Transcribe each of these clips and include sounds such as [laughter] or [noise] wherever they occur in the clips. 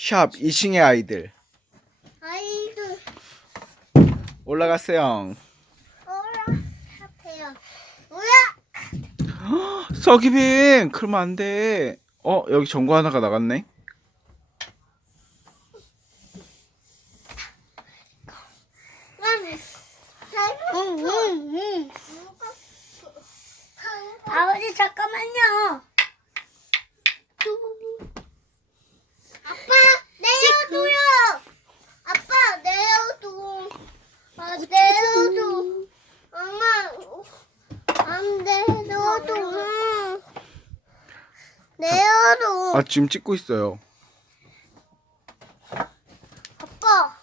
샵 2층의 아이들 아이도 올라갔어요. 올라타세요. 뭐야? [gasps] 서기빈 그러면 안 돼. 어 여기 전구 하나가 나갔네. 응, 응, 응. 아버지 잠깐만요. 아빠 내려줘요. 아빠 내려줘. 아 내려줘. 엄마 안 내려줘. 내려줘. 아 지금 찍고 있어요. 아빠,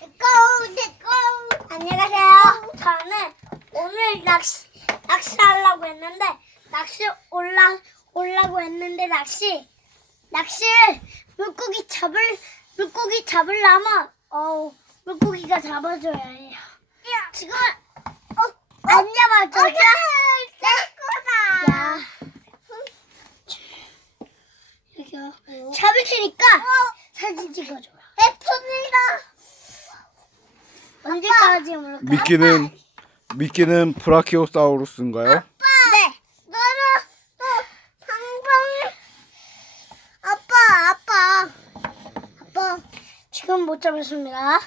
내꺼, 내꺼. 안녕하세요. 저는 오늘 낚시, 낚시하려고 했는데, 낚시 올라, 올라고 했는데, 낚시, 낚시, 물고기 잡을, 물고기 잡으려면, 어 물고기가 잡아줘야 해요. 지금, 어, 안 잡아줘. 내거다. 야. 잡을 테니까 사진 찍어줘. 예쁩니다. 언제까지 물까? 미끼는 미끼는 브라키오사우루스인가요? 네. 너는 또 방방. 아빠, 아빠, 아빠. 지금 못 잡았습니다.